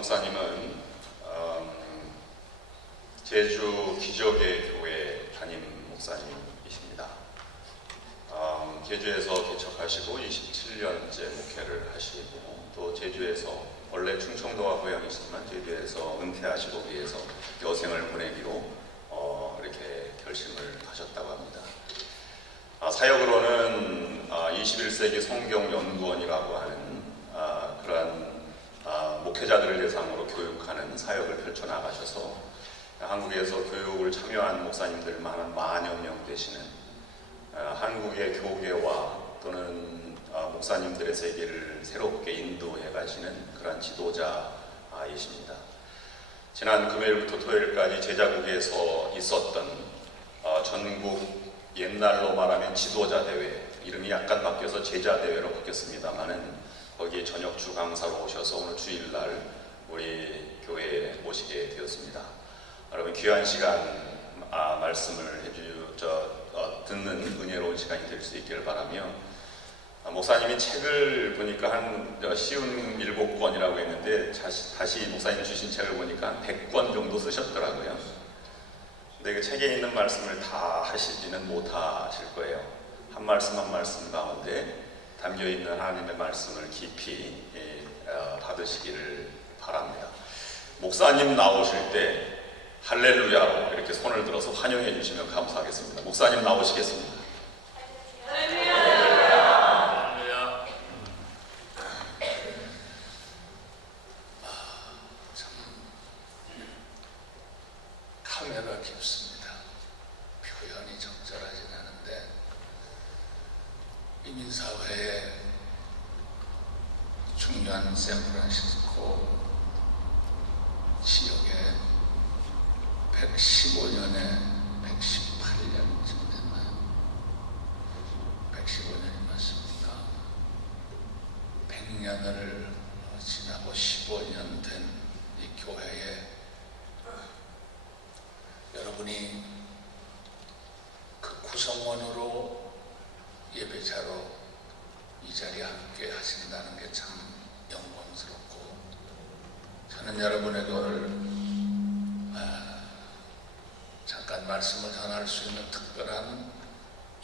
목사님은 제주 기적의 교회 담임 목사님이십니다. 제주에서 개척하시고 27년째 목회를 하시고 또 제주에서 원래 충청도가 고향이시지만 제주에서 은퇴하시고 위해서 여생을 보내기로 이렇게 결심을 하셨다고 합니다. 사역으로는 21세기 성경연구원이라고 하는 그러한 목회자들을 대상으로 교육하는 사역을 펼쳐나가셔서 한국에서 교육을 참여한 목사님들만 만여 명 되시는 한국의 교계와 또는 목사님들의 세계를 새롭게 인도해 가시는 그러한 지도자이십니다. 지난 금요일부터 토요일까지 제자국에서 있었던 전국 옛날로 말하면 지도자 대회, 이름이 약간 바뀌어서 제자 대회로 바뀌었습니다만은 거기에 전역주 강사로 오셔서 오늘 주일날 우리 교회에 오시게 되었습니다. 여러분 귀한 시간 말씀을 듣는 은혜로운 시간이 될 수 있기를 바라며, 목사님이 책을 보니까 한 쉬운 7권이라고 했는데 다시 목사님 주신 책을 보니까 한 100권 정도 쓰셨더라고요. 근데 그 책에 있는 말씀을 다 하시지는 못하실 거예요. 한 말씀 한 말씀 가운데 담겨있는 하나님의 말씀을 깊이 받으시기를 바랍니다. 목사님 나오실 때 할렐루야로 이렇게 손을 들어서 환영해 주시면 감사하겠습니다. 목사님 나오시겠습니다. 카메라 깊습니다. 표현이 적절하진 않은데 이민사회의 중요한 샌프란시스코 지역에 115년에 118년쯤 됐나요? 115년이 맞습니다. 100년을 지나고 15년 된 이 교회에 여러분이 그 구성원으로 예배자로 이 자리에 함께 하신다는 게 참 영광스럽고, 저는 여러분에게 오늘 잠깐 말씀을 전할 수 있는 특별한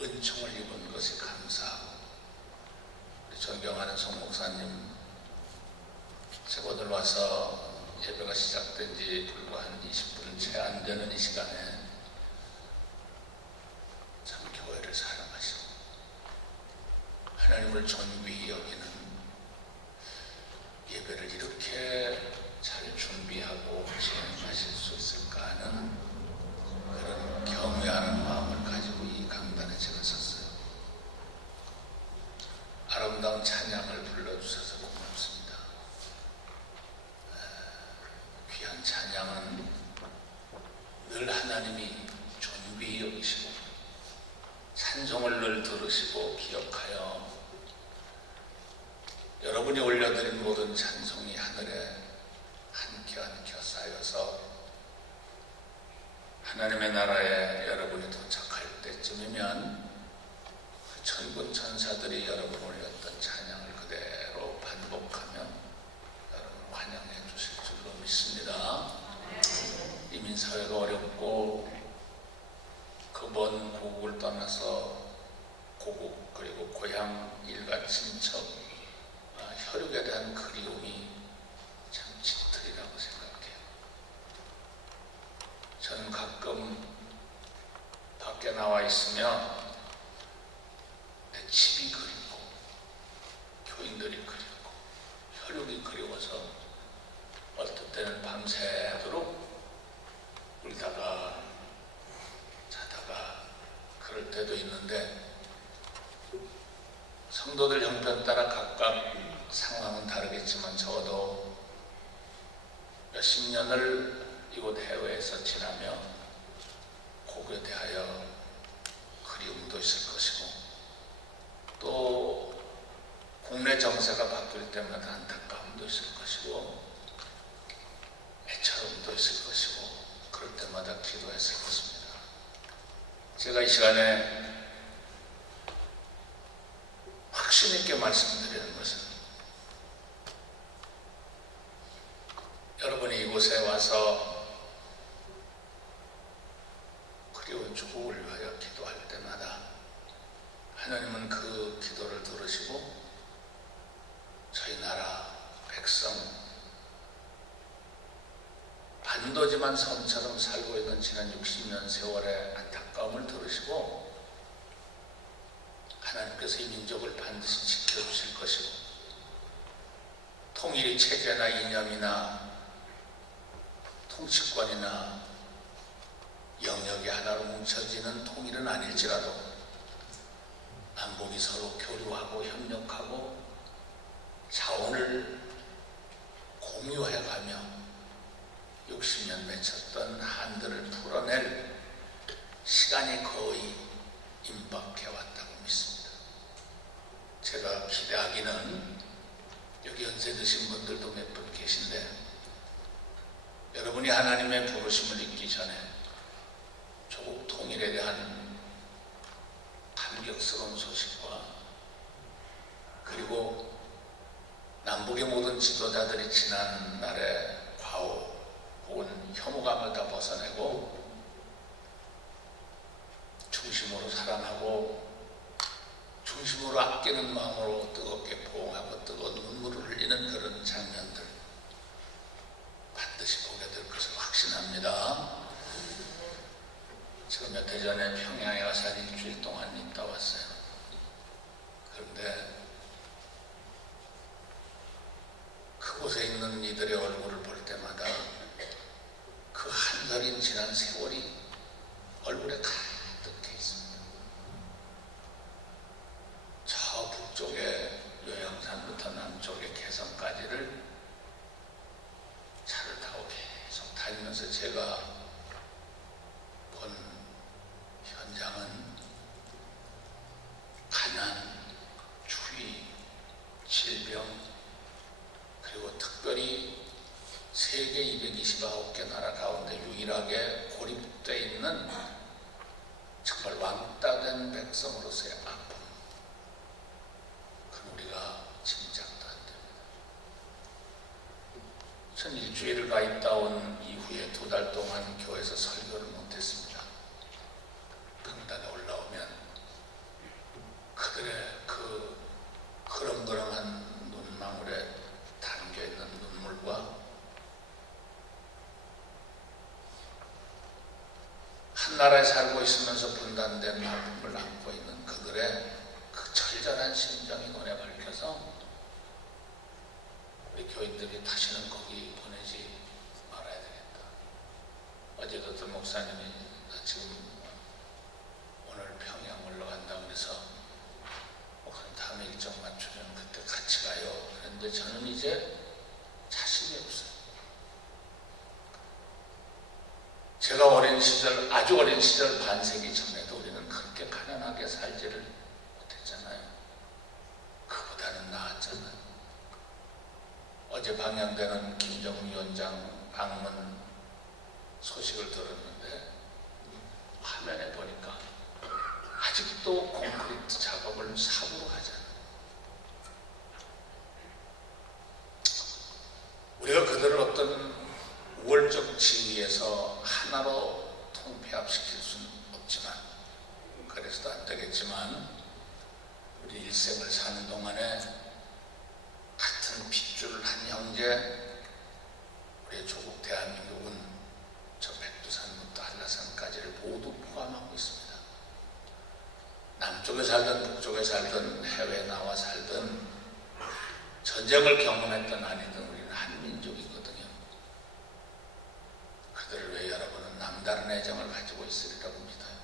은총을 입은 것이 감사하고, 우리 존경하는 송 목사님 제보들 와서 예배가 시작된 지 불과 한 20분 채 안 되는 이 시간에 참 교회를 사랑하시고 하나님을 존귀히 여기는 예배를 이렇게 잘 준비하고 진행하실 수 있을까 하는 그런 경외하는 마음을 가지고 이 강단에 제가 섰어요. 아름다운 찬양을 불러주셔서 고맙습니다. 귀한 찬양은 늘 하나님이 존귀히 여기시고 찬송을 늘 들으시고 기억하여 여러분이 올려드린 모든 찬송이 하늘에 한 켜 한 켜 쌓여서 하나님의 나라에 여러분이 도착할 때쯤이면 그 천군 천사들이 여러분 올렸던 찬양을 그대로 반복하며 여러분을 환영해 주실 줄로 믿습니다. 이민사회가 어렵고 그 먼 고국을 떠나서 고국 그리고 고향 일가 친척 혈육에 대한 그리움이 참 짙으리라고 생각해요. 저는 가끔 밖에 나와 있으면 내 집이 그립고 교인들이 그립고 혈육이 그리워서 어떨 때는 밤새도록 울다가 자다가 그럴 때도 있는데, 성도들 형편 따라 각각 상황은 다르겠지만 적어도 몇십 년을 이곳 해외에서 지나며 고국에 대하여 그리움도 있을 것이고, 또 국내 정세가 바뀔 때마다 안타까움도 있을 것이고 애처럼도 있을 것이고, 그럴 때마다 기도했을 것입니다. 제가 이 시간에 확신 있게 말씀드리는 것은 하나님은 그 기도를 들으시고 저희 나라 백성 반도지만 섬처럼 살고 있는 지난 60년 세월의 안타까움을 들으시고 하나님께서 이 민족을 반드시 지켜주실 것이고 통일 체제나 이념이나 통치권이나 영역이 하나로 뭉쳐지는 통일은 아닐지라도 남북이 서로 교류하고 협력하고 자원을 공유해가며 60년 맺혔던 한들을 풀어낼 시간이 거의 임박해왔다고 믿습니다. 제가 기대하기는 여기 연세 드신 분들도 몇 분 계신데 여러분이 하나님의 부르심을 잊기 전에 조국 통일에 대한 감격스러운 소식과 그리고 남북의 모든 지도자들이 지난날의 과오 혹은 혐오감을 다 벗어내고 중심으로 사랑하고 중심으로 아끼는 마음으로 뜨겁게 포옹하고 뜨거운 눈물을 흘리는 그런 장면들 반드시 보게 될 것을 확신합니다. 제가 몇 해 전에 평양에 가서 한 일주일 동안 있다 왔어요. 그런데 그곳에 있는 이들의 얼굴을 볼 때마다 그 한살인 지난 세월이 얼굴에 가득해 있습니다. 저 북쪽의 요양산부터 남쪽의 개성까지를 차를 타고 계속 다니면서 제가 본 현장은 가난, 추위, 질병, 그리고 특별히 세계 229개 나라 가운데 유일하게 고립되어 있는 정말 왕따된 백성으로서의 아픔, 그건 우리가 짐작도 안 됩니다. 전 일주일을 가 있다 온 이후에 2달 동안 교회에서 설교를 못했습니다. 강단에 올라오면 그들의 그 그렁그렁한 눈망울에 담겨있는 눈물과 한 나라에 살고 있으면서 분단된 아픔을 안고 있는 그들의 그 절절한 심정이 눈에 밝혀서 우리 교인들이 다시는 거기 보내지 말아야 되겠다. 어제도 어떤 목사님이 나 지금 오늘 평양 올라간다 그래서 목사님 다음에 일정 맞추면 그때 같이 가요. 그런데 저는 이제 자신이 없어요. 제가 어린 시절, 아주 어린 시절 반세기 전에도 우리는 그렇게 가난하게 살지를 못했잖아요. 그보다는 나았잖아요. 어제 방영되는 김정은 위원장 방문 소식을 들었는데 화면에 보니까 아직도 콘크리트 작업을 삽으로 하잖아요. 우리가 그들을 어떤 우월적 지위에서 하나로 통폐합시킬 수는 없지만, 그래서도 안 되겠지만 우리 일생을 사는 동안에 같은 핏줄을 한 형제, 우리의 조국 대한민국은 저 백두산부터 한라산까지를 모두 포함하고 있습니다. 남쪽에 살든 북쪽에 살든 해외에 나와 살든 전쟁을 경험했던 아니든 우리는 한 민족이거든요. 그들을 위해 여러분은 남다른 애정을 가지고 있으리라고 믿어요.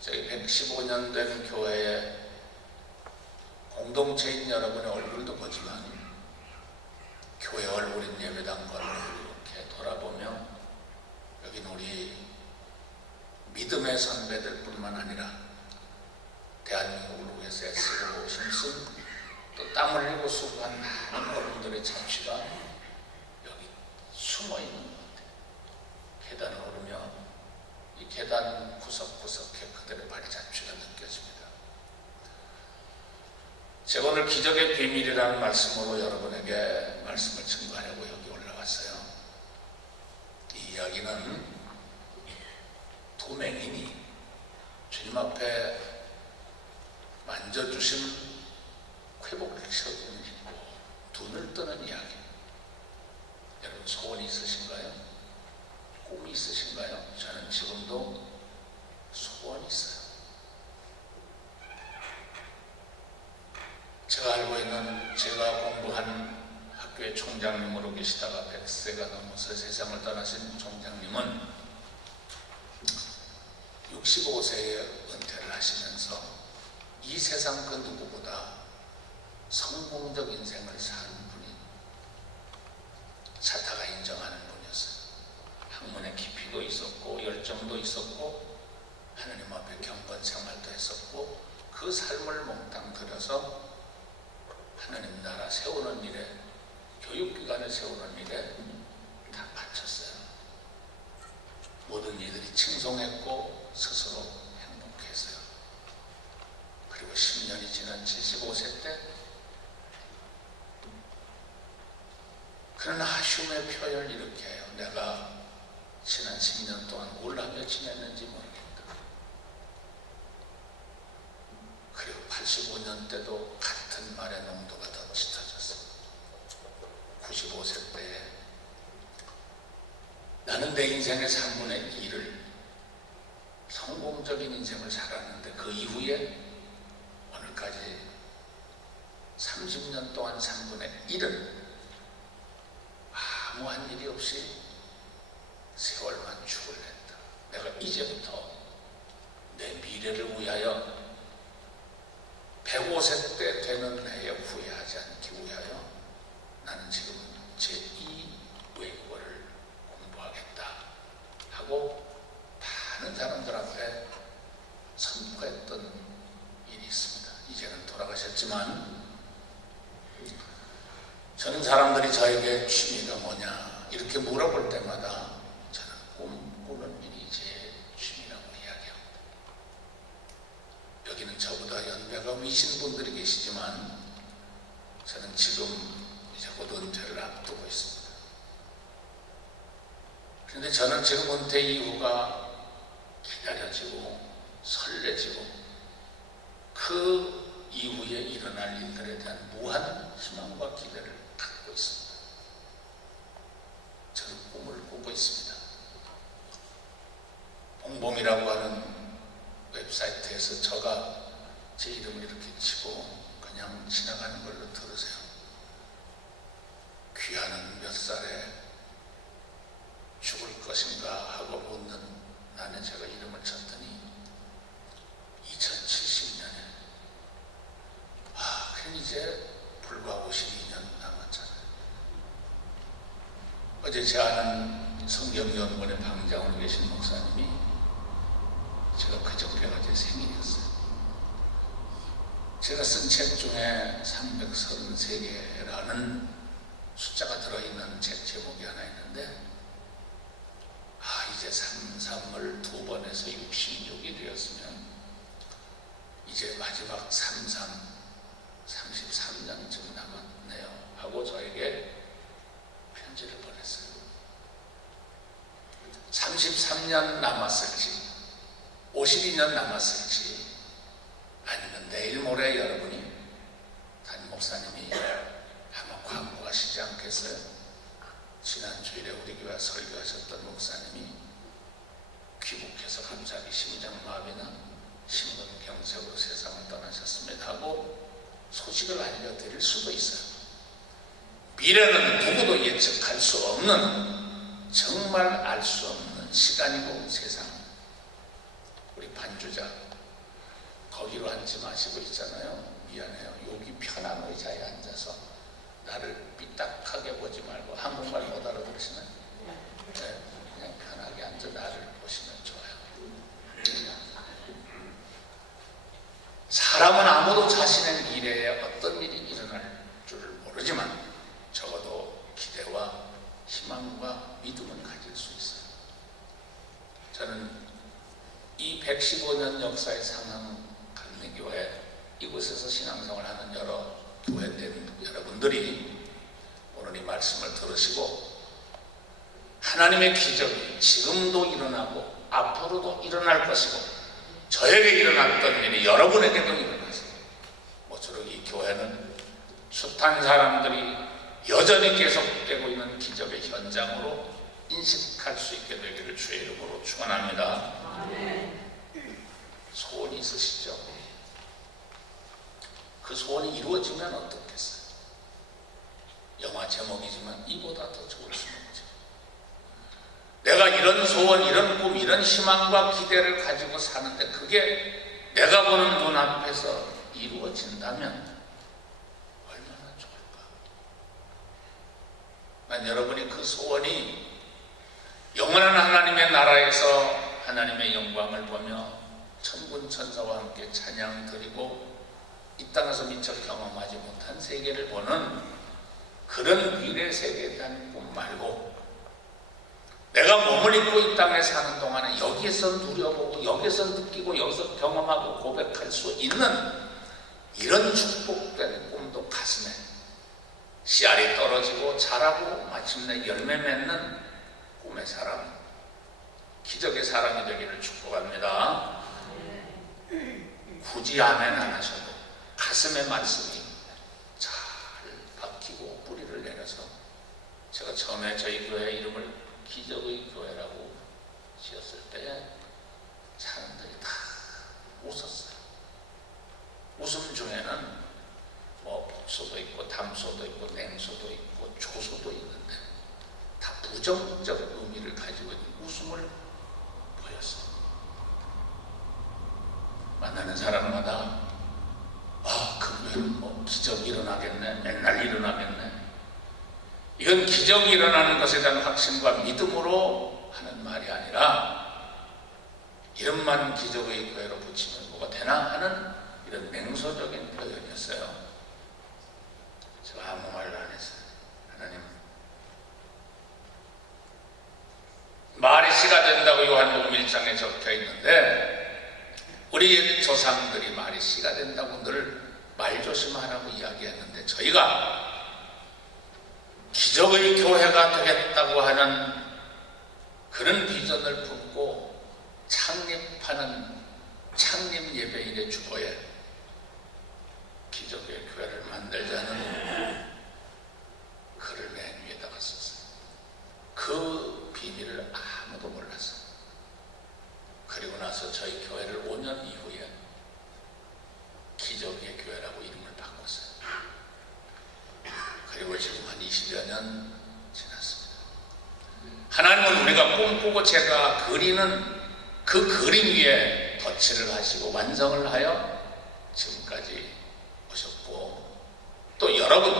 저희 115년 된 교회의 공동체인 여러분의 얼굴도 보지만 교회 얼굴인 예배당 걸음을 이렇게 돌아보며 여기는 우리 믿음의 선배들 뿐만 아니라 대한민국을 위해서 애쓰고 힘쓴 또 땀 흘리고 수고한 많은 어른들의 자취가 여기 숨어 있는 것 같아요. 계단을 오르며 이 계단 구석구석에 그들의 발이 자취가 느껴집니다. 제가 오늘 기적의 비밀이라는 말씀으로 여러분에게 말씀을 증거하려고 여기 올라왔어요. 이 이야기는 두 맹인이 주님 앞에 만져주신 회복시켜주는 눈을 뜨는 이야기. 여러분 소원이 있으신가요? 꿈이 있으신가요? 저는 지금도 소원이 있어요. 제가 알고 있는, 제가 공부한 학교의 총장님으로 계시다가 100세가 넘어서 세상을 떠나신 총장님은 65세에 은퇴를 하시면서 이 세상 그 누구보다 성공적 인생을 산 분이 자타가 인정하는 분이었어요. 학문의 깊이도 있었고 열정도 있었고 하나님 앞에 경건 생활도 했었고 그 삶을 몽땅 들여서 하나님 나라 세우는 일에, 교육기관을 세우는 일에 다 바쳤어요. 모든 이들이 칭송했고 스스로 행복했어요. 그리고 10년이 지난 75세 때 그런 아쉬움의 표현을 이렇게 해요. 내가 지난 10년 동안 뭘 하며 지냈는지 모르겠다. 그리고 85년 때도 같은 말의 농도가 더 짙어졌어요. 95세 때에 나는 내 인생의 3분의 2를 성공적인 인생을 살았는데 그 이후에 오늘까지 30년 동안 3분의 1을 아무한 일이 없이 세월만 죽을 냈다. 내가 이제부터 내 미래를 위하여 105세 때 되는 해에 후회하지 않기 위하여 나는 지금 제2 외국어를 공부하겠다 하고 많은 사람들 앞에 선포했던 일이 있습니다. 이제는 돌아가셨지만 저는 사람들이 저에게 취미가 뭐냐 이렇게 물어볼 때마다 저는 꿈꾸는 일이 제 취미라고 이야기합니다. 여기는 저보다 연배가 위신 분들이 계시지만 저는 지금 이제 곧 은퇴를 앞두고 있습니다. 그런데 저는 지금 은퇴 이후가 기다려지고 설레지고 그 이후에 일어날 일들에 대한 무한 희망과 기대를 갖고 있습니다. 저는 꿈을 꾸고 있습니다. 봉봉이라고 하는 웹사이트에서 저가 제 이름을 이렇게 치고 그냥 지나가는 걸로 들으세요. 귀하는 몇 살에 죽을 것인가 하고 묻는 나는 제가 이름을 쳤더니 2070년에 그럼 이제 불과 52년 남았잖아요. 어제 제 아는 성경연구원의 방장으로 계신 목사님이 제가 그저께 어제 생일이었어요. 제가 쓴 책 중에 333개라는 숫자가 들어있는 책 제목이 하나 있는데 이제 33을 2번 해서 66이 되었으면 이제 마지막 33년쯤 남았네요 하고 저에게 편지를 보냈어요. 33년 남았을지 52년 남았을지 아니면 내일 모레 여러분이 담임 목사님이 아마 광고하시지 않겠어요? 지난 주일에 우리 교회 설교하셨던 목사님이 귀국해서 갑자기 심장마비나 심근경색으로 세상을 떠나셨습니다 하고 소식을 알려드릴 수도 있어요. 미래는 누구도 예측할 수 없는, 정말 알 수 없는 시간이고 세상. 우리 반주자 거기로 앉지 마시고 있잖아요. 미안해요. 여기 편한 의자에 앉아서 나를 삐딱하게 보지 말고. 한국말 못 알아들으시나요? 네, 그냥 편하게 앉아 나를 보시면 좋아요. 사람은 아무도 자신의 미래에 어떤 일이 일어날 줄을 모르지만 적어도 기대와 희망과 믿음은 가질 수 있어요. 저는 이 115년 역사의 상황 감리교회 이곳에서 신앙생활하는 여러 교회된 여러분들이 오늘 이 말씀을 들으시고 하나님의 기적이 지금도 일어나고 앞으로도 일어날 것이고 저에게 일어났던 일이 여러분에게도 일어나세요. 숱한 사람들이 여전히 계속되고 있는 기적의 현장으로 인식할 수 있게 되기를 주의 이름으로 축원합니다. 소원이 있으시죠? 그 소원이 이루어지면 어떻겠어요? 영화 제목이지만 이보다 더 좋을 수는 없죠. 내가 이런 소원, 이런 꿈, 이런 희망과 기대를 가지고 사는데 그게 내가 보는 눈앞에서 이루어진다면 얼마나 좋을까? 난 여러분이 그 소원이 영원한 하나님의 나라에서 하나님의 영광을 보며 천군 천사와 함께 찬양 드리고 이 땅에서 미처 경험하지 못한 세계를 보는 그런 미래 세계에 대한 꿈 말고 내가 몸을 입고 이 땅에 사는 동안에 여기에서 누려보고 여기서 느끼고 여기서 경험하고 고백할 수 있는 이런 축복된 꿈도 가슴에 씨알이 떨어지고 자라고 마침내 열매 맺는 꿈의 사람, 기적의 사람이 되기를 축복합니다. 굳이 아멘 안 하셔도 가슴의 말씀이 잘 박히고 뿌리를 내려서 제가 처음에 저희 교회 이름을 기적의 교회라고 지었을 때 사람들이 다 웃었어요. 웃음 중에는 뭐 복소도 있고 담소도 있고 냉소도 있고 조소도 있는데 다 부정적 의미를 가지고 있는 웃음을 보였어요. 만나는 사람마다 그 교회는 뭐 기적이 일어나겠네, 맨날 일어나겠네. 이건 기적이 일어나는 것에 대한 확신과 믿음으로 하는 말이 아니라 이름만 기적의 교회로 붙이면 뭐가 되나 하는 이런 맹소적인 표현이었어요. 제가 아무 말도 안 했어요. 하나님, 말이 씨가 된다고 요한복음 1장에 적혀 있는데 우리 옛 조상들이 말이 씨가 된다고 늘 말조심하라고 이야기했는데 저희가 기적의 교회가 되겠다고 하는 그런 비전을 품고 창립하는 창립 예배일의 주보에 기적의 교회를 만들자는 글을 맨 위에다가 썼어요. 그 비밀을 아무도 몰랐어요. 그리고 나서 저희 교회를 5년 이후에 기적의 교회라고 이름을 바꿨어요. 그리고 지금 한 20여 년 지났습니다. 하나님은 우리가 꿈꾸고 제가 그리는 그 그림 위에 덧칠을 하시고 완성을 하여 지금까지 오셨고 또 여러분,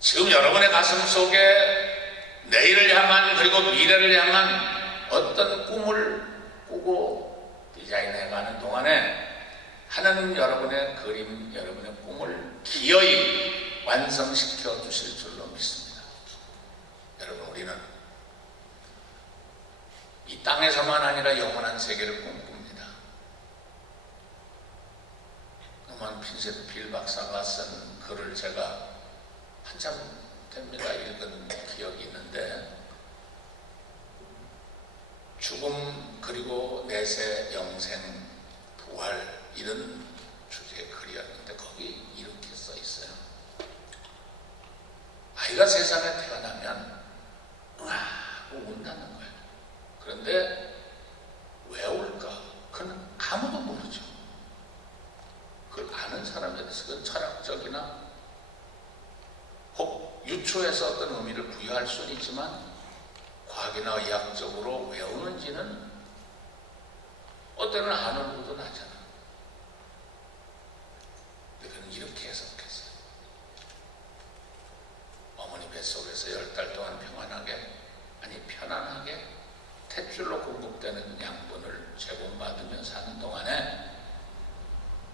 지금 여러분의 가슴 속에 내일을 향한 그리고 미래를 향한 어떤 꿈을 꾸고 디자인해가는 동안에 하나님 여러분의 그림, 여러분의 꿈을 기어이 완성시켜 주실 줄로 믿습니다. 여러분, 우리는 이 땅에서만 아니라 영원한 세계를 꿈꿉니다. 노만 핀셋 빌 박사가 쓴 글을 제가 한참 됩니다 읽은 기억이 있는데 죽음 그리고 내세 영생 부활 이런 주제의 글이었는데 거기 이렇게 써 있어요. 아이가 세상에 태어나면 하고 운다는 거예요. 그런데 왜 울까? 그건 아무도 모르죠. 그걸 아는 사람에 대해서 그건 철학적이나 혹 유추해서 어떤 의미를 부여할 수는 있지만 과학이나 의학적으로 왜 우는지는 어때는 안 울고도 나잖아. 그는 이렇게 해석했어요. 어머니 뱃속에서 10달 동안 편안하게 탯줄로 공급되는 양분을 제공받으며 사는 동안에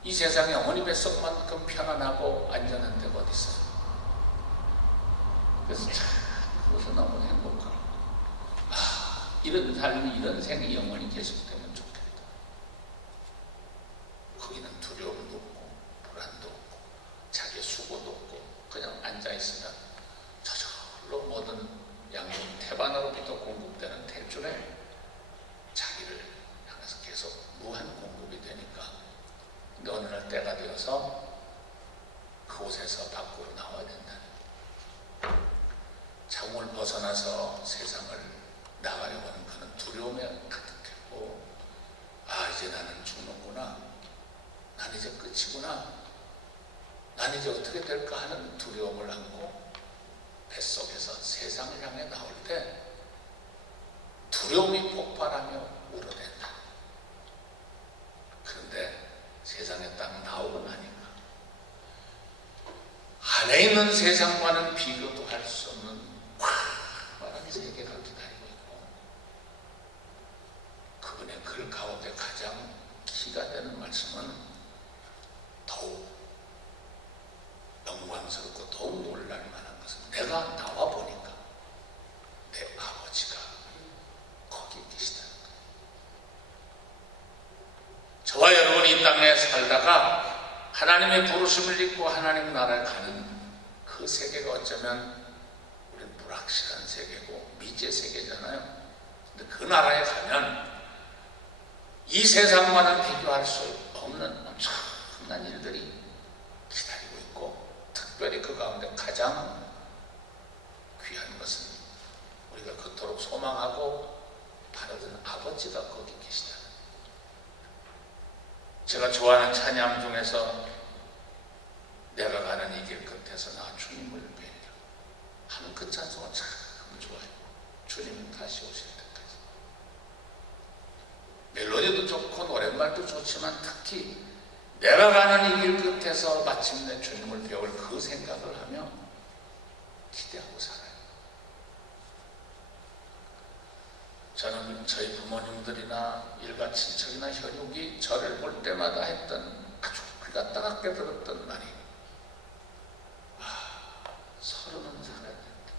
이 세상에 어머니 뱃속만큼 편안하고 안전한 데가 어디 있어요? 그래서 참 그것은 너무 행복하고 이런 삶이 이런 생이 영원히 계속되면 좋겠다. 거기는 두려움도 없고 불안도 없고 자기 수고도 없고 그냥 앉아있으면 저절로 모든 양분 태반으로부터 공급되는 탯줄에 자기를 향해서 계속 무한 공급이 되니까 근데 어느 날 때가 되어서 그곳에서 받고 끝이구나. 난 이제 어떻게 될까 하는 두려움을 안고 뱃속에서 세상을 향해 나올 때 두려움이 폭발하며 울어댄다. 그런데 세상에 딱 나오고 나니까 안에 있는 세상과는 비교도 할 수 없는 광활한 세계가 기다리고 있고, 그분의 글 가운데 가장 기가 되는 말씀은 더욱 영광스럽고 더욱 놀랄 만한 것은 내가 나와 보니까 내 아버지가 거기 계시다는 거예요. 저와 여러분이 이 땅에 살다가 하나님의 부르심을 입고 하나님 나라에 가는 그 세계가 어쩌면 우리는 불확실한 세계고 미지의 세계잖아요. 근데 그 나라에 가면 이 세상과는 비교할 수 없는 엄청난 일들이 기다리고 있고, 특별히 그 가운데 가장 귀한 것은 우리가 그토록 소망하고 바라던 아버지가 거기 계시다. 제가 좋아하는 찬양 중에서 내가 가는 이 길 끝에서 나 주님을 뵈리라 하는 그 찬송은 참 좋아요. 주님 다시 오실 때까지. 멜로디도 좋고 노랫말도 좋지만 특히 내가 가는 이 길 끝에서 마침내 주님을 배울 그 생각을 하며 기대하고 살아요. 저는 저희 부모님들이나 일가 친척이나 혈육이 저를 볼 때마다 했던 아주 귀가 따갑게 들었던 말이, 서른은 살아야 된다.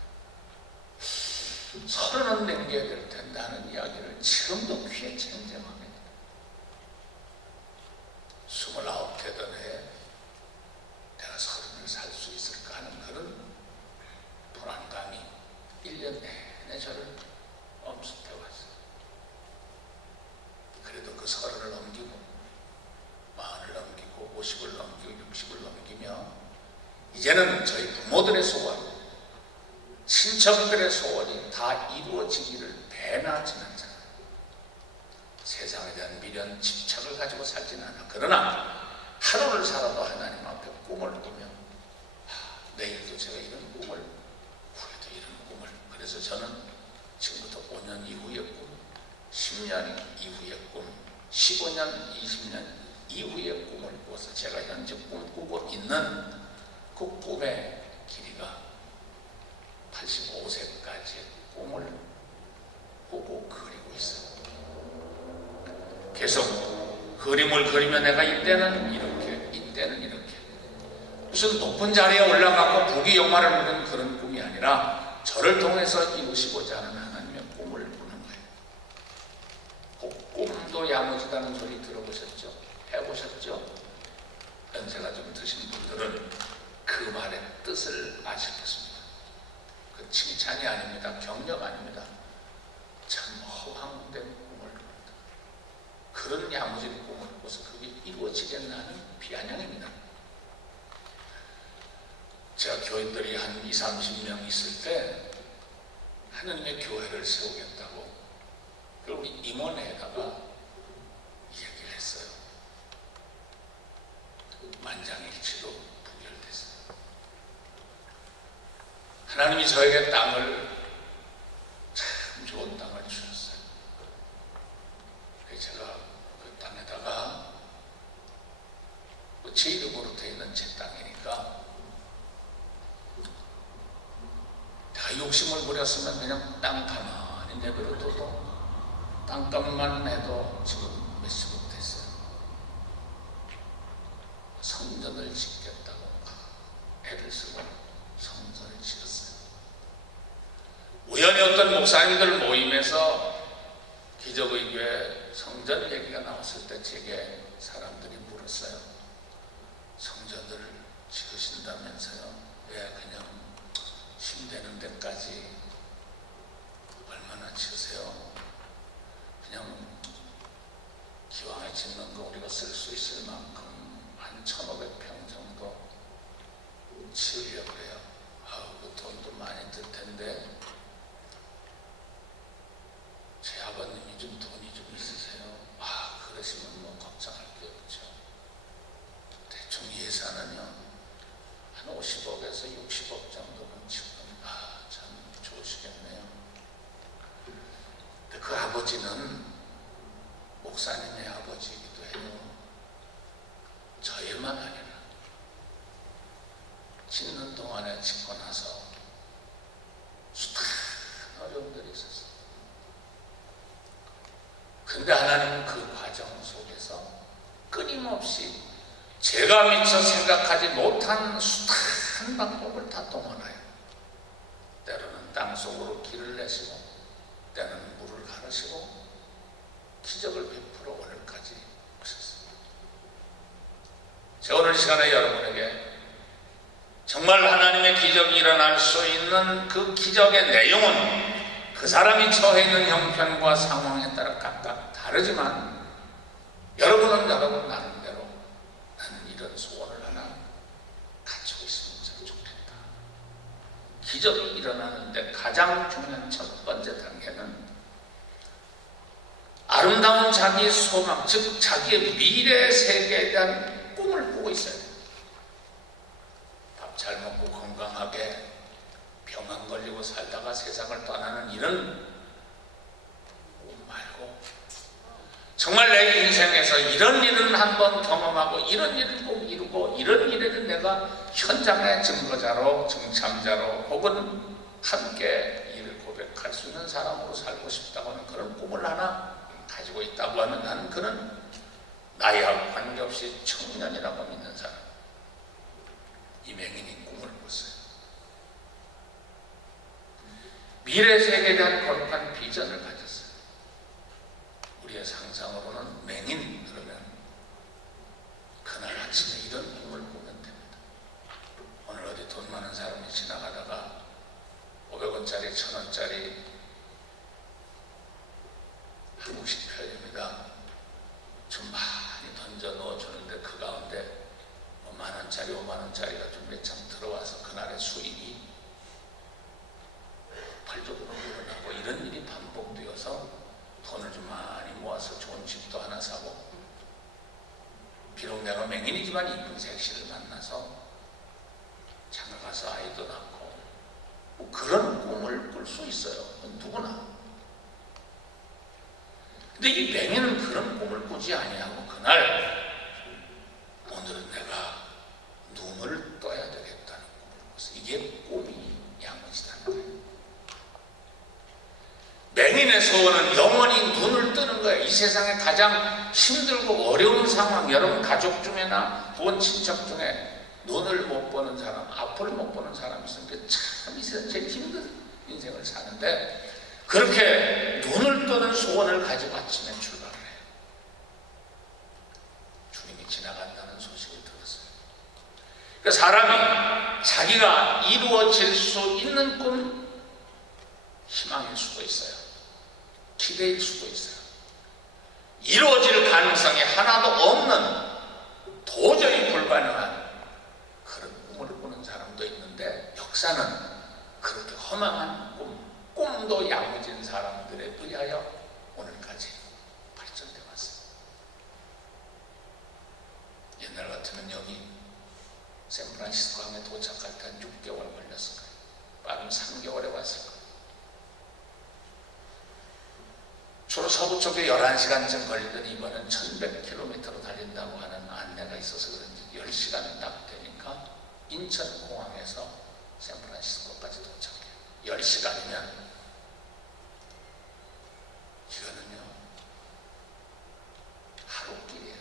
서른은 남겨야 될 텐데 하는 이야기를 지금도 귀에 쟁쟁하게 됩니다. 29 되던 해에 내가 서른을 살 수 있을까 하는 그런 불안감이 1년 내내 저를 엄습해 왔어요. 그래도 그 서른을 넘기고 40을 넘기고 50을 넘기고 60을 넘기며 이제는 저희 부모들의 소원, 친척들의 소원이 다 이루어지기를 배나 지났잖아요. 세상에 대한 미련, 집착을 가지고 살지는 않아. 그러나 하루를 살아도 하나님 앞에 꿈을 꾸며 내일도 제가 이런 꿈을, 후에도 이런 꿈을. 그래서 저는 지금부터 5년 이후의 꿈, 10년 이후의 꿈, 15년, 20년 이후의 꿈을 꾸어서 제가 현재 꿈꾸고 있는 그 꿈의 길이가 85세까지의 꿈을 꾸고 그리고 있어요. 계속 그림을 그리며 내가 이때는 이렇게, 이때는 이렇게, 무슨 높은 자리에 올라가고 부귀 영화를 누리는 그런 꿈이 아니라 저를 통해서 이루시고자 하는 하나님의 꿈을 꾸는 거예요. 그 꿈도 야무지다는 소리 들어보셨죠? 해보셨죠? 연세가 좀 드신 분들은 그 말의 뜻을 아시겠습니다. 그 칭찬이 아닙니다. 격려 아닙니다. 참 허황된 꿈을 꾼다. 그런 야무진 꿈을 꾸서 그게 이루어지겠나는 비아냥입니다. 제가 교인들이 한 20, 30명 있을 때 하느님의 교회를 세우겠다고 그리고 우리 임원회에다가 얘기를 했어요. 만장일치로 부결됐어요. 하나님이 저에게 땅을, 참 좋은 땅을 주셨어요. 그래서 제가 그 땅에다가 제 이름으로 되어 있는 제 땅이니까 내가 욕심을 부렸으면 그냥 땅 가만히 내버려둬도 땅값만 해도 지금 몇십억 됐어요. 성전을 짓겠다고 애를 쓰고 성전을 지었어요. 우연히 어떤 목사님들 모임에서 기적의교회 성전 얘기가 나왔을 때 제게 사람들이 물었어요. 성전을 지으신다면서요? 왜 그냥 힘되는 데까지 얼마나 지으세요? 그냥 기왕에 짓는 거 우리가 쓸 수 있을 만큼 한 1,500평 정도 지으려고 해요. 그 돈도 많이 들 텐데 제 아버님이 좀 돈이 좀 있으세요. 그러시면 뭐 걱정할 게 없죠. 아버지는 목사님의 아버지이기도 해요. 저희만 아니라 짓는 동안에 짓고 나서 숱한 어려움들이 있었어요. 근데 하나님은 그 과정 속에서 끊임없이 제가 미처 생각하지 못한 숱한 방법을 다 동원하여 때로는 땅속으로 길을 내시고 때로는 물을 가르시고 기적을 베풀어 오늘까지 오셨습니다. 제가 오늘 이 시간에 여러분에게 정말 하나님의 기적이 일어날 수 있는 그 기적의 내용은 그 사람이 처해 있는 형편과 상황에 따라 각각 다르지만 여러분은 여러분 나름대로 나는 이런 소원을 하나 가지고 있으면 참 좋겠다. 기적이 일어나는데 가장 중요한 첫 번째 단계는 아름다운 자기의 소망, 즉 자기의 미래 세계에 대한 꿈을 꾸고 있어야 돼요. 밥 잘 먹고 건강하게 병 안 걸리고 살다가 세상을 떠나는 이런 꿈 말고 정말 내 인생에서 이런 일은 한번 경험하고 이런 일을 꼭 이루고 이런 일에는 내가 현장의 증거자로 증참자로 혹은 함께 이를 고백할 수 있는 사람으로 살고 싶다고 하는 그런 꿈을 하나 가지고 있다고 하면 나는 그는 나이하고 관계없이 청년이라고 믿는 사람. 이 맹인이 꿈을 꿨어요. 미래 세계에 대한 거룩한 비전을 가졌어요. 우리의 상상으로는 맹인 그러면 그날 아침에 이런 꿈을 꾸면 됩니다. 오늘 어디 돈 많은 사람이 지나가다가 500원짜리 1000원짜리 한국식 표현입니다. 좀 많이 던져 넣어주는데 그 가운데 뭐 10,000원짜리 50,000원짜리가 좀 몇 장 들어와서 그날의 수익이 팔쪽으로 일어나고 이런 일이 반복되어서 돈을 좀 많이 모아서 좋은 집도 하나 사고 비록 내가 맹인이지만 이쁜 색시를 만나서 장가 가서 아이도 낳고 뭐 그런 꿈을 꿀 수 있어요. 누구나. 근데 이 맹인은 그런 꿈을 꾸지 아니하고 그날 오늘은 내가 눈을 떠야 되겠다는 꿈을 꿨어요. 이게 꿈이 야무지다는 거예요. 맹인의 소원은 영원히 눈을 뜨는 거예요. 이 세상에 가장 힘들고 어려운 상황, 여러분 가족 중에나 혹은 친척 중에 눈을 못 보는 사람, 앞을 못 보는 사람이 있으니까 참 이 세상 제일 힘든 인생을 사는데 그렇게 눈을 뜨는 소원을 가지고 아침에 출발을 해요. 주님이 지나간다는 소식을 들었어요. 그러니까 사람이 자기가 이루어질 수 있는 꿈, 희망일 수도 있어요. 기대일 수도 있어요. 이루어질 가능성이 하나도 없는 도저히 불가능한 그런 꿈을 꾸는 사람도 있는데 역사는 그렇게 허망한 꿈도 야무진 사람들에 의하여 오늘까지 발전되어 왔습니다. 옛날 같으면 여기 샌프란시스코 항에 도착할 때 한 6개월 걸렸을 거예요. 빠르면 3개월에 왔을 거예요. 주로 서부 쪽에 11시간쯤 걸리던 이번엔 1100km로 달린다고 하는 안내가 있어서 그런지 10시간이 딱 되니까 인천공항에서 샌프란시스코까지 도착해요. 10시간이면 이거는요 하루길이에요.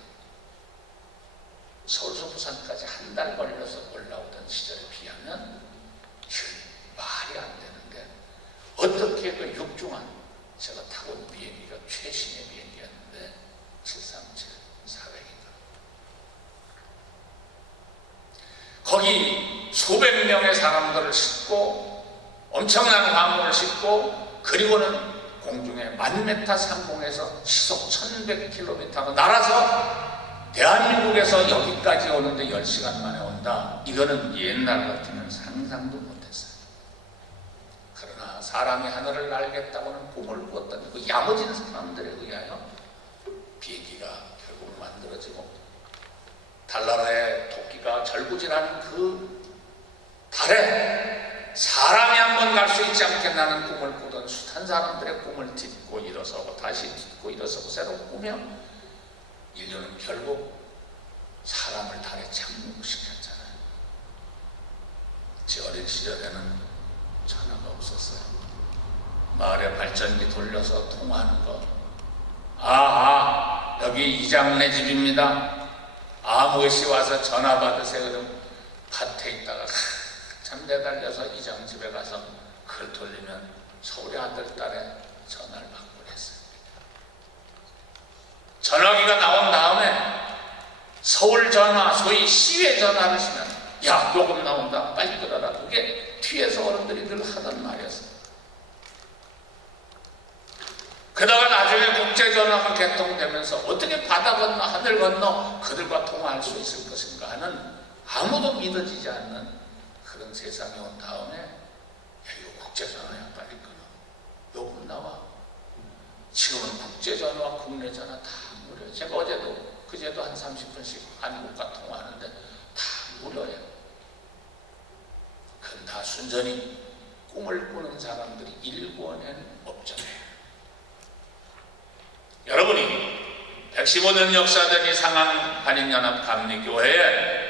서울서 부산까지 한 달 걸려서 올라오던 시절에 비하면 말이 안 되는데 어떻게 그 육중한 제가 타고 온 비행기가 최신의 비행기였는데 737, 400인가 거기 수백 명의 사람들을 싣고 엄청난 화물을 싣고 그리고는 공중에 10,000m 상공에서 시속 1100km로 날아서 대한민국에서 여기까지 오는데 10시간 만에 온다. 이거는 옛날 같으면 상상도 못했어요. 그러나 사람이 하늘을 날겠다고는 꿈을 꿨던 그 야무진 사람들에 의하여 비행기가 결국 만들어지고 달나라의 토끼가 절구질하는 그 달에 사람이 한 번 갈 수 있지 않겠나는 꿈을 꾸던 숱한 사람들의 꿈을 딛고 일어서고 다시 딛고 일어서고 새로 꾸며 인류는 결국 사람을 달에 착륙시켰잖아요. 제 어린 시절에는 전화가 없었어요. 마을에 발전기 돌려서 통화하는 거. 여기 이장네 집입니다. 무엇이 와서 전화 받으세요. 그럼 밭에 있다가 참 매달려서 이장 집에 가서 그걸 돌리면 서울의 아들, 딸의 전화를 받고 그랬어요. 전화기가 나온 다음에 서울 전화, 소위 시외 전화를 하시면 야, 요금 나온다, 빨리 끊어라. 그게 뒤에서 어른들이 늘 하던 말이었어요. 그러다가 나중에 국제전화가 개통되면서 어떻게 바다 건너 하늘 건너 그들과 통화할 수 있을 것인가 하는 아무도 믿어지지 않는 그런 세상이 온 다음에 야, 이거 국제전화야, 빨리 끊어. 요금 나와. 지금은 국제전화와 국내전화 다 무료예요. 제가 어제도 그제도 한 30분씩 한국과 통화하는데 다 무료예요. 그건 다 순전히 꿈을 꾸는 사람들이 일궈낸 업적이에요. 여러분이 115년 역사된 이 상암 한인연합 감리교회에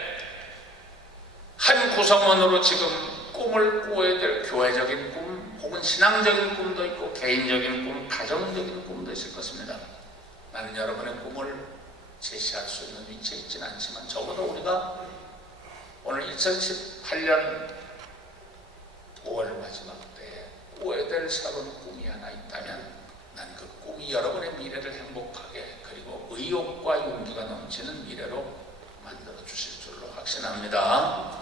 한 구성원으로 지금 꿈을 꾸어야 될 교회적인 꿈 혹은 신앙적인 꿈도 있고 개인적인 꿈, 가정적인 꿈도 있을 것입니다. 나는 여러분의 꿈을 제시할 수 있는 위치에 있지는 않지만 적어도 우리가 오늘 2018년 5월 마지막 때에 꾸어야 될 새로운 꿈이 하나 있다면 난 그 꿈이 여러분의 미래를 행복하게 그리고 의욕과 용기가 넘치는 미래로 만들어 주실 줄로 확신합니다.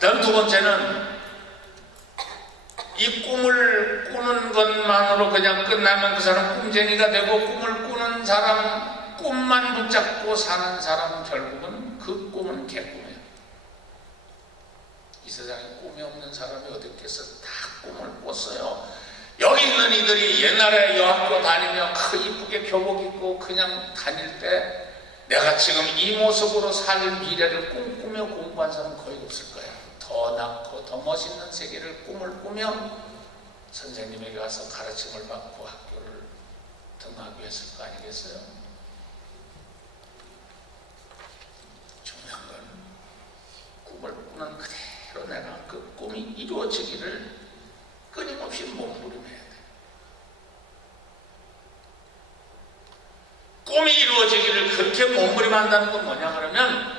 다음 두 번째는 이 꿈을 꾸는 것만으로 그냥 끝나면 그 사람 꿈쟁이가 되고 꿈을 꾸는 사람, 꿈만 붙잡고 사는 사람은 결국은 그 꿈은 개꿈이에요. 이 세상에 꿈이 없는 사람이 어디 있겠어? 다 꿈을 꿨어요. 여기 있는 이들이 옛날에 여학교 다니며 이쁘게 교복 입고 그냥 다닐 때 내가 지금 이 모습으로 살 미래를 꿈꾸며 공부한 사람은 거의 없을 거예요. 더 낫고 더 멋있는 세계를 꿈을 꾸며 선생님에게 가서 가르침을 받고 학교를 등하기 했을 거 아니겠어요? 중요한 건 꿈을 꾸는 그대로 내가 그 꿈이 이루어지기를 끊임없이 몸부림해야 돼. 꿈이 이루어지기를 그렇게 몸부림한다는 건 뭐냐 그러면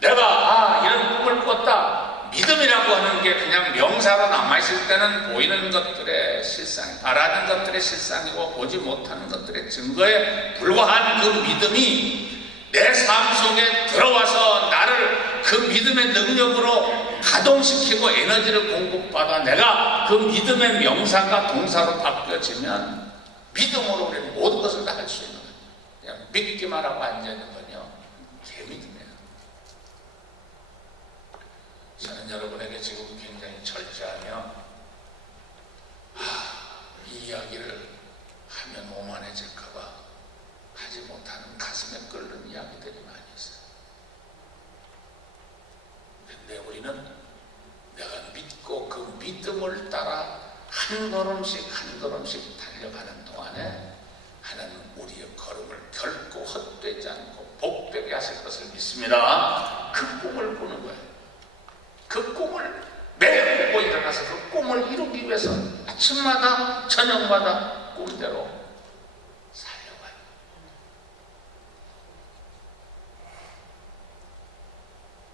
내가 이런 꿈을 꿨다. 믿음이라고 하는 게 그냥 명사로 남아있을 때는 보이는 것들의 실상, 바라는 것들의 실상이고 보지 못하는 것들의 증거에 불과한 그 믿음이 내 삶 속에 들어와서 나를 그 믿음의 능력으로 가동시키고 에너지를 공급받아 내가 그 믿음의 명사가 동사로 바뀌어지면 믿음으로 우리는 모든 것을 다 할 수 있는 거예요. 그냥 믿기만 하고 앉아있는 건요, 개믿음이에요. 저는 여러분에게 지금 굉장히 절제하며 이 이야기를 하면 오만해질까봐 하지 못하는 가슴에 끓는 이야기들이 많이 있어요. 근데 우리는 내가 믿고 그 믿음을 따라 한 걸음씩 한 걸음씩 달려가는 동안에 하나님 우리의 걸음을 결코 헛되지 않고 복되게 하실 것을 믿습니다. 그 꿈을 꾸는 거예요. 그 꿈을 매일 꾸고 일어나서 그 꿈을 이루기 위해서 아침마다 저녁마다 꿈대로 살려가요.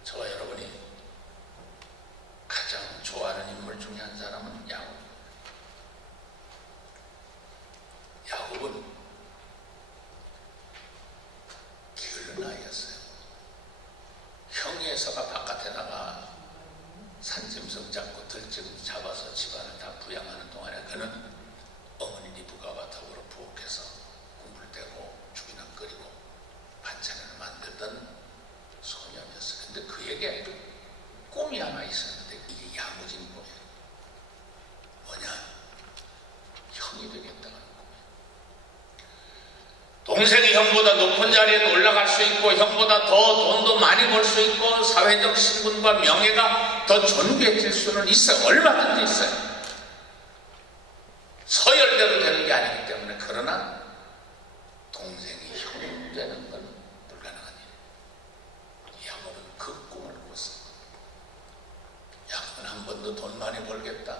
저와 여러분이 가장 좋아하는 인물 중에 한 사람은 야곱. 야곱은 게으른 아이였어요. 형에서가 바깥에 나가 산짐승 잡고 들짐 잡아서 집안을 다 부양하는 동안에 그는 어머니 리브가와 더불어 부엌에서 국물 떼고 죽이나 끓이고 반찬을 만들던 소년이었어요. 근데 그에게 꿈이 하나 있었는데 이게 야무진 꿈이에요. 뭐냐? 형이 되겠다는 꿈이에요. 동생이 형보다 높은 자리에 올라갈 수 있고 형보다 더 돈도 많이 벌 수 있고 사회 사회적 신분과 명예가 더 존귀해질 수는 있어요. 얼마든지 있어요. 서열대로 되는 게 아니기 때문에. 그러나 동생이 형이 되는 건 불가능한 일이에요. 야곱은 그 꿈을 꿨어요. 야곱은 한 번도 돈 많이 벌겠다,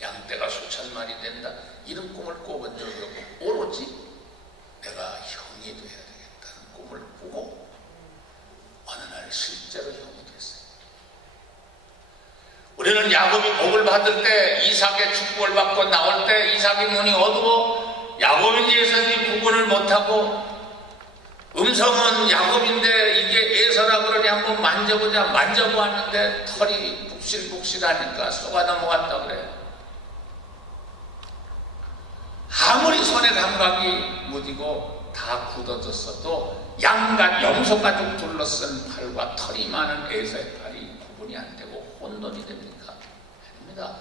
양떼가 수천 마리 된다, 이런 꿈을 꿔본 적이 없고 오로지 내가 형이 돼야 되겠다는 꿈을 꾸고 어느 날 실제로 형이 됐어요. 우리는 야곱이 복을 받을 때, 이삭의 축복을 받고 나올 때 이삭의 눈이 어두워 야곱인지 에서인지 구분을 못하고, 음성은 야곱인데 이게 에서라 그러니 한번 만져보자, 만져보았는데 털이 북실북실하니까 속아 넘어갔다 그래요. 아무리 손에 감각이 무디고 다 굳어졌어도 양가 염소가죽 둘러쓴 팔과 털이 많은 에서의 팔이 구분이 안 되고 혼돈이 됩니까? 아닙니다.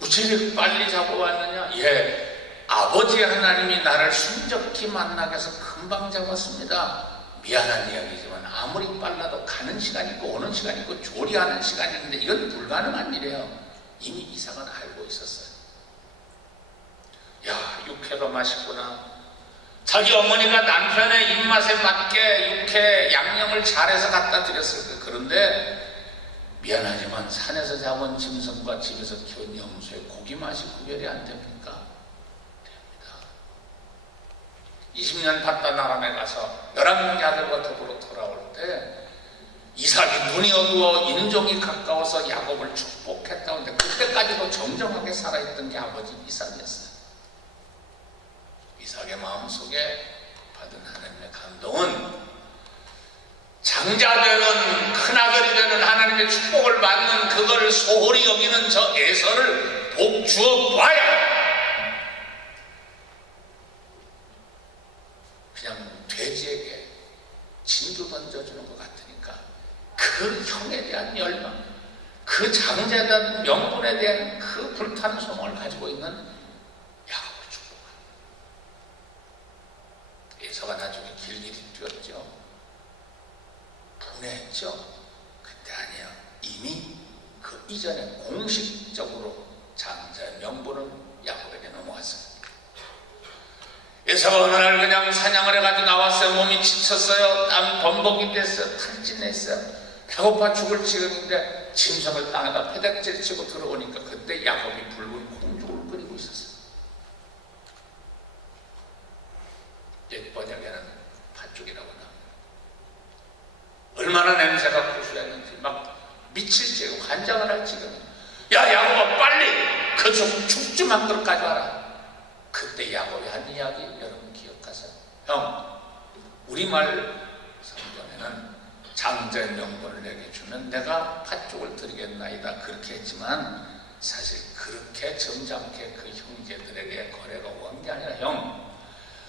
우체를 빨리 잡아왔느냐? 예, 아버지 하나님이 나를 순적히 만나게 해서 금방 잡았습니다. 미안한 이야기지만 아무리 빨라도 가는 시간이 있고 오는 시간이 있고 조리하는 시간이 있는데 이건 불가능한 일이에요. 이미 이삭은 알고 있었어요. 야, 육회가 맛있구나. 자기 어머니가 남편의 입맛에 맞게 육회 양념을 잘해서 갖다 드렸을 거예요. 그런데 미안하지만 산에서 잡은 짐승과 집에서 키운 염소의 고기 맛이 구별이 안 됩니까? 됩니다. 20년 바다 나람에 가서 11명의 아들과 더불어 돌아올 때 이삭이 눈이 어두워 인종이 가까워서 야곱을 축복했다고 하는데 그때까지도 정정하게 살아있던 게 아버지 이삭이었어요. 이삭의 마음속에 받은 하나님의 감동은 장자되는, 큰아들이 되는 하나님의 축복을 받는 그거를 소홀히 여기는 저 에서를 복 주어 봐야 그냥 돼지에게 진주 던져주는 것 같으니까 그 형에 대한 열망, 그 장자에 대한 명분에 대한 그 불타는 소망을 가지고 있는 야곱을 축복합니다. 에서가 나중에 길길이 뛰었죠. 분해했죠. 그때 아니에요. 이미 그 이전에 공식적으로 장자의 명분은 야곱에게 넘어갔어요. 에서가 어느 날 그냥 사냥을 해가지고 나왔어요. 몸이 지쳤어요. 땀 범벅이 됐어요. 탈진했어요. 배고파 죽을 지경인데 짐승을 땅에다 패대질 치고 들어오니까 그때 야곱이 붉은 콩죽을 끓이고 있었어요. 옛 번역에는 팥죽이라고 나옵니다. 얼마나 냄새가 구수했는지 막 미칠 지경, 환장을 할 지경. 야, 야곱아, 빨리 그 죽 좀 한 그릇 가져와라. 그때 야곱이 한 이야기 여러분 기억하세요? 형, 우리말 성경에는 장자의 명분을 내게 주면 내가 팥죽을 드리겠나이다 그렇게 했지만 사실 그렇게 점잖게 그 형제들에게 거래가 온 게 아니라 형,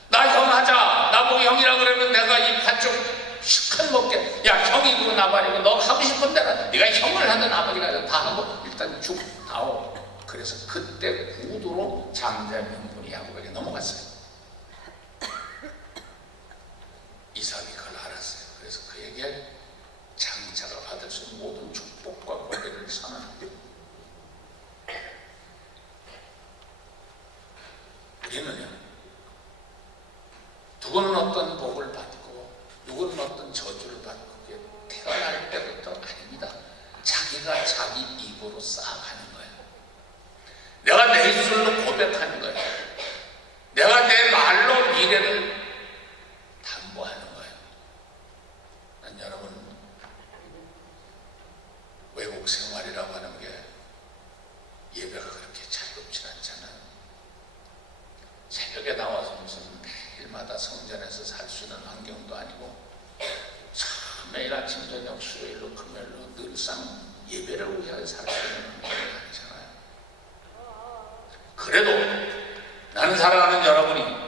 나 형 하자. 나보고 형이라 그러면 내가 이 팥죽 시큰 먹게. 야, 형이고 나발이고 너 하고 싶은 대로 네가 형을 하든 아버지가 하든 다 하고 일단 죽 다오. 그래서 그때 구두로 장자의 명분이 야곱에게 넘어갔어요. 이삭이 그걸 알았어요. 그래서 그에게 장자가 받을 수 있는 모든 축복과 권리를 선언합니다. 우리는요, 누구는 어떤 복을 받고 누구는 어떤 저주를 받고 그게 태어날 때부터 아닙니다. 자기가 자기 입으로 쌓아가는 거예요. 내가 내 입술로 고백하는 거예요. 내가 내 말로 미래를 담보하는 거예요. 난 여러분, 외국 생활이라고 하는 게 예배가 그렇게 자유롭지 않잖아요. 새벽에 나와서 무슨 매일마다 성전에서 살 수 있는 환경도 아니고 참 매일 아침 저녁 수요일로 금요일로 늘상 예배를 위하여 살 수 있는 환경이 아니잖아요. 그래도 나는 사랑하는 여러분이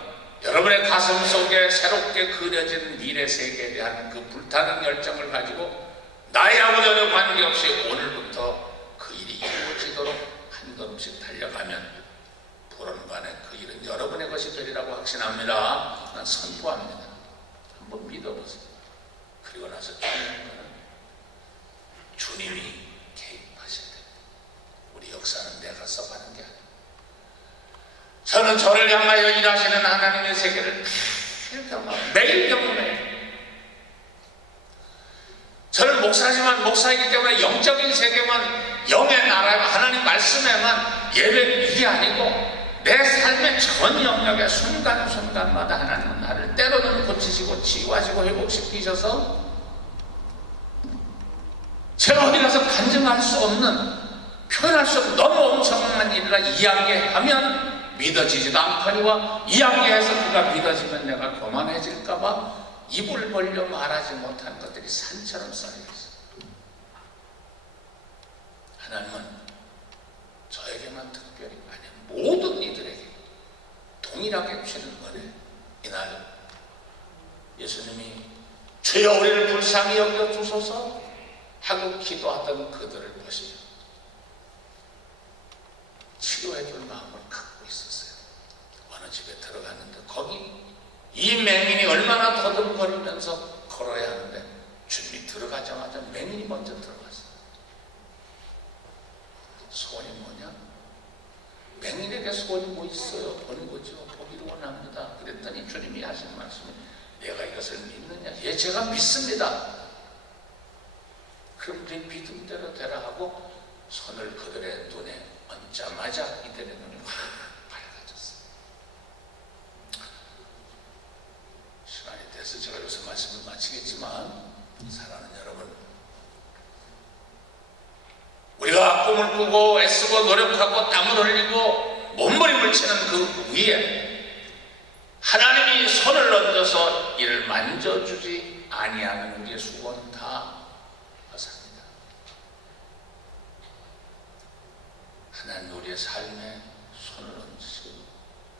여러분의 가슴 속에 새롭게 그려진 미래 세계에 대한 그 불타는 열정을 가지고 나이하고 전혀 관계없이 오늘부터 그 일이 이루어지도록 한 걸음씩 달려가면 보름간에 그 일은 여러분의 것이 되리라고 확신합니다. 난 선포합니다. 한번 믿어보세요. 그리고 저는 저를 향하여 일하시는 하나님의 세계를 매일 경험해요. 저는 목사지만 목사이기 때문에 영적인 세계만, 영의 나라, 하나님 말씀에만 예배는 이게 아니고 내 삶의 전 영역의 순간순간마다 하나님은 나를 때로는 고치시고 치유하시고 회복시키셔서 제가 어디 가서 간증할 수 없는, 표현할 수 없는 너무 엄청난 일이라 이야기하면 믿어지지도 않거니와 이야기해서 그가 믿어지면 내가 교만해질까봐 입을 벌려 말하지 못한 것들이 산처럼 쌓여있어요. 하나님은 저에게만 특별히, 아니 모든 이들에게 동일하게 주시는 은혜. 이날 예수님이 주여 우리를 불쌍히 여겨주소서 하고 기도하던 그들을 보시며 치료해줄 마음을 갖고 있었어요. 어느 집에 들어갔는데 거기 이 맹인이 얼마나 더듬거리면서 걸어야 하는데 주님이 들어가자마자 맹인이 먼저 들어갔어요. 소원이 뭐냐? 맹인에게 소원이 뭐 있어요? 보는 거죠. 보기를 원합니다. 그랬더니 주님이 하신 말씀이 내가 이것을 믿느냐? 예, 제가 믿습니다. 그럼 네 믿음대로 되라 하고 손을 그들의 눈에 얹자마자 이들의 눈이 확 밝아졌어요. 시간이 돼서 제가 여기서 말씀을 마치겠지만, 사랑하는 여러분, 우리가 꿈을 꾸고 애쓰고 노력하고 땀을 흘리고 몸부림을 치는 그 위에 하나님이 손을 얹어서 이를 만져주지 아니하는 우리의 수고는 다 허사입니다. 하나님 우리의 삶에 손을 얹으시고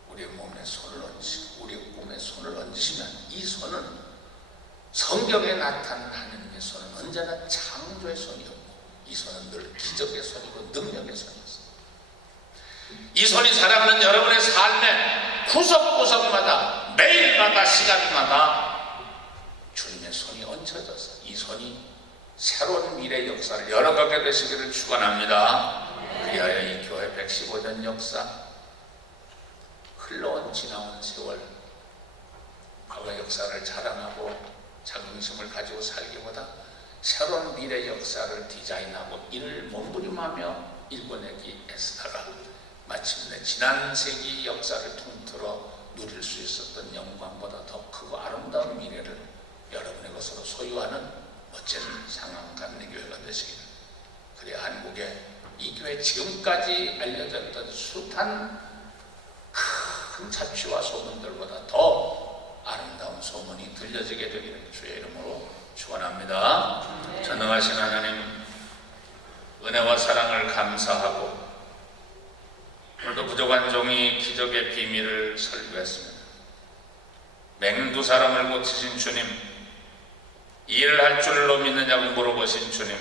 우리의 몸에 손을 얹으시고 우리의 꿈에 손을 얹으시면 이 손은 성경에 나타난 하나님의 손은 언제나 창조의 손이었고 이 손은 늘 기적의 손이고 능력의 손이었습니다. 이 손이 사랑하는 여러분의 삶의 구석구석마다 매일마다 시간마다 주님의 손이 얹혀져서 이 손이 새로운 미래 역사를 열어가게 되시기를 축원합니다. 그리하여 이 교회 115년 역사, 흘러온 지나온 세월, 과거 역사를 자랑하고 자긍심을 가지고 살기보다 새로운 미래 역사를 디자인하고 이를 몸부림하며 일궈내기 애쓰다가 마침내 지난 세기 역사를 통틀어 누릴 수 있었던 영광보다 더 크고 아름다운 미래를 여러분의 것으로 소유하는 멋진 상황감리 교회가 되시기를, 그래야 한국의 이 교회 지금까지 알려져 있던 숱한 큰 자취와 소문들보다 더 아름다운 소문이 들려지게 되기를 주의 이름으로 축원합니다. 전능하신 하나님, 은혜와 사랑을 감사하고 오늘도 부족한 종이 기적의 비밀을 설교했습니다. 맹두 사람을 고치신 주님, 일을 할 줄로 믿느냐고 물어보신 주님,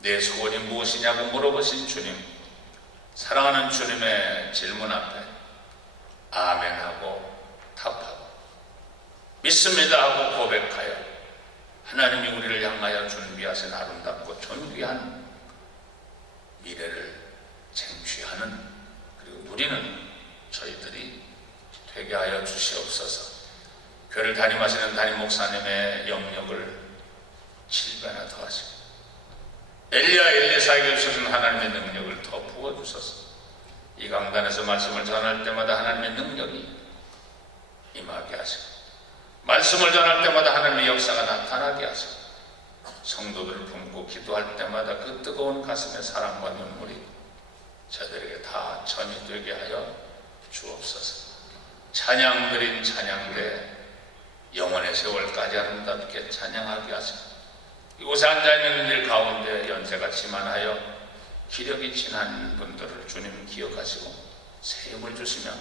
내 소원이 무엇이냐고 물어보신 주님, 사랑하는 주님의 질문 앞에 아멘하고 답하고 믿습니다 하고 고백하여 하나님이 우리를 향하여 준비하신 아름답고 존귀한 미래를 쟁취하는, 그리고 누리는 저희들이 되게 하여 주시옵소서. 교회를 담임하시는 담임 목사님의 영역을 7배나 더하시고 엘리야 엘리사에게 주신 하나님의 능력을 더 부어주소서. 이 강단에서 말씀을 전할 때마다 하나님의 능력이 임하게 하시고 말씀을 전할 때마다 하나님의 역사가 나타나게 하시고 성도들을 품고 기도할 때마다 그 뜨거운 가슴의 사랑과 눈물이 저들에게 다 전이 되게 하여 주옵소서. 찬양 드린 찬양대 영원의 세월까지 아름답게 찬양하게 하시고 이곳에 앉아있는 이들 가운데 연세가 지만하여 기력이 지난 분들을 주님 기억하시고 새 힘을 주시며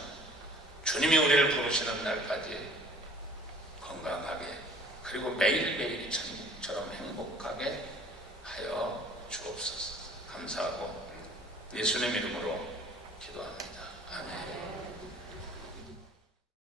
주님이 우리를 부르시는 날까지 건강하게 그리고 매일매일이 천국처럼 행복하게 하여 주옵소서. 감사하고 예수님 이름으로 기도합니다. 아멘.